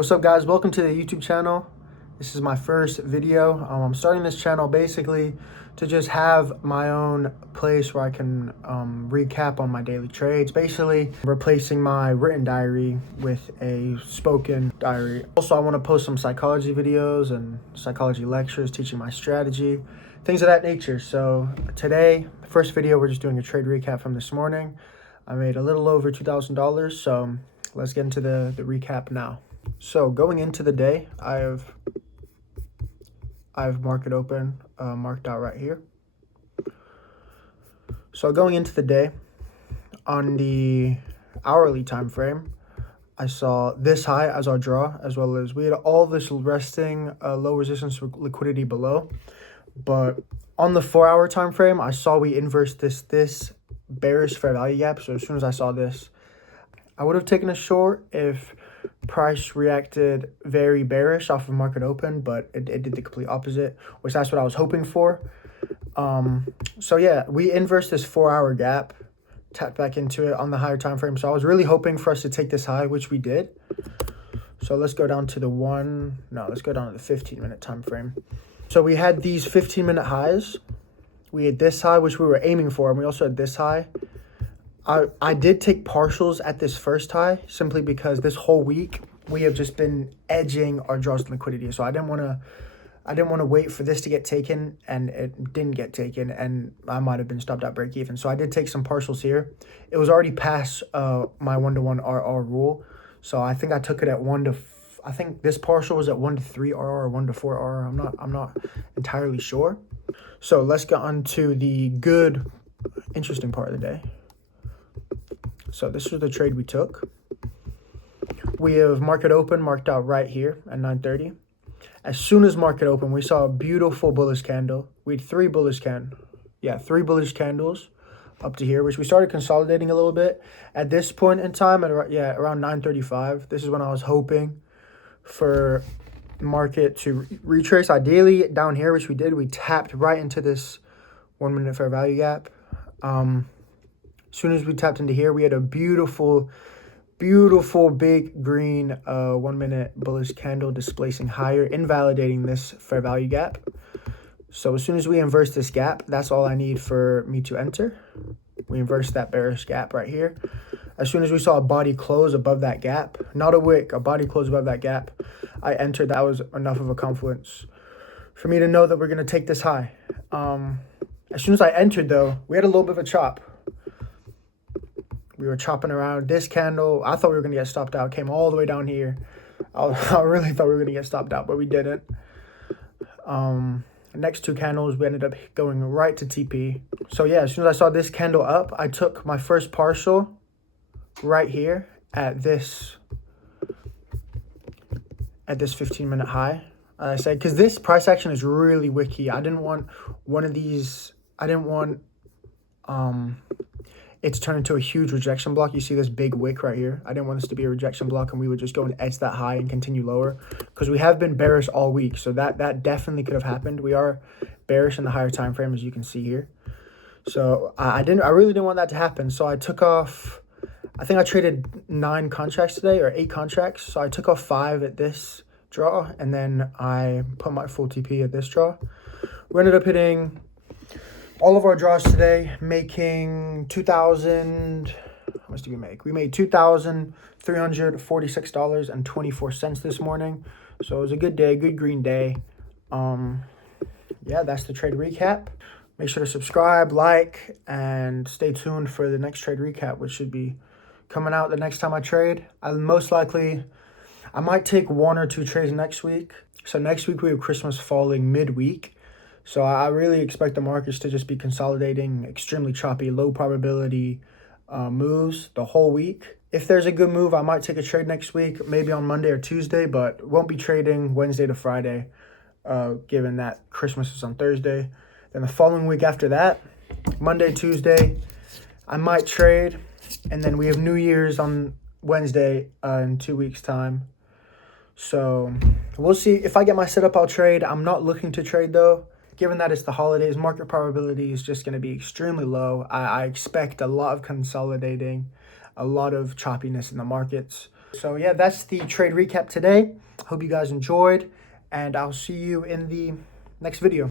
What's up, guys? Welcome to the YouTube channel. This is my first video. I'm starting this channel basically to just have my own place where I can recap on my daily trades, basically replacing my written diary with a spoken diary. Also, I want to post some psychology videos and psychology lectures teaching my strategy, things of that nature. So today, first video, we're just doing a trade recap from this morning. I made a little over $2,000, so let's get into the recap now. So going into the day, I have market open marked out right here. So going into the day, on the hourly time frame, I saw this high as our draw, as well as we had all this resting low resistance liquidity below. But on the 4-hour time frame, I saw we inversed this bearish fair value gap. So as soon as I saw this, I would have taken a short if price reacted very bearish off of market open, but it did the complete opposite, which that's what I was hoping for. So yeah, we inversed this 4-hour gap, tapped back into it on the higher time frame. So I was really hoping for us to take this high, which we did. So let's go down to let's go down to the 15-minute time frame. So we had these 15-minute highs. We had this high, which we were aiming for, and we also had this high. I did take partials at this first high simply because this whole week we have just been edging our draws and liquidity. So I didn't want to wait for this to get taken, and it didn't get taken, and I might have been stopped at break even. So I did take some partials here. It was already past my 1-to-1 RR rule. So I think I took it at I think this partial was at 1-to-3 RR or 1-to-4 RR. I'm not entirely sure. So let's get on to the interesting part of the day. So this was the trade we took. We have market open marked out right here at 9:30. As soon as market open, we saw a beautiful bullish candle. We had three bullish candles up to here, which we started consolidating a little bit. At this point in time, at around 9:35, this is when I was hoping for market to retrace. Ideally down here, which we did, we tapped right into this 1-minute fair value gap. As soon as we tapped into here, we had a beautiful big green 1-minute bullish candle displacing higher, invalidating this fair value gap. So as soon as we inverse this gap, that's all I need for me to enter. We inverse that bearish gap right here. As soon as we saw a body close above that gap, not a wick, a body close above that gap, I entered. That was enough of a confluence for me to know that we're going to take this high. As soon as I entered, though, we had a little bit of a chop. We were chopping around this candle. I thought we were going to get stopped out. Came all the way down here. I really thought we were going to get stopped out, but we didn't. The next two candles, we ended up going right to TP. So yeah, as soon as I saw this candle up, I took my first partial right here at this 15-minute high. I said, because this price action is really wicky. I didn't want one of these. I didn't want it's turned into a huge rejection block. You see this big wick right here. I didn't want this to be a rejection block and we would just go and edge that high and continue lower, because we have been bearish all week. So that definitely could have happened. We are bearish in the higher time frame, as you can see here. So I really didn't want that to happen. So I took off, I think I traded 9 contracts today, or 8 contracts. So I took off 5 at this draw, and then I put my full TP at this draw. We ended up hitting all of our draws today, making $2,000. How much did we make? We made $2,346.24 this morning. So it was a good day, good green day. Yeah, that's the trade recap. Make sure to subscribe, like, and stay tuned for the next trade recap, which should be coming out the next time I trade. I might take 1 or 2 trades next week. So next week we have Christmas falling midweek. So I really expect the markets to just be consolidating extremely choppy, low probability moves the whole week. If there's a good move, I might take a trade next week, maybe on Monday or Tuesday, but won't be trading Wednesday to Friday, given that Christmas is on Thursday. Then the following week after that, Monday, Tuesday, I might trade. And then we have New Year's on Wednesday in 2 weeks' time. So we'll see. If I get my setup, I'll trade. I'm not looking to trade, though. Given that it's the holidays, market probability is just going to be extremely low. I expect a lot of consolidating, a lot of choppiness in the markets. So yeah, that's the trade recap today. Hope you guys enjoyed, and I'll see you in the next video.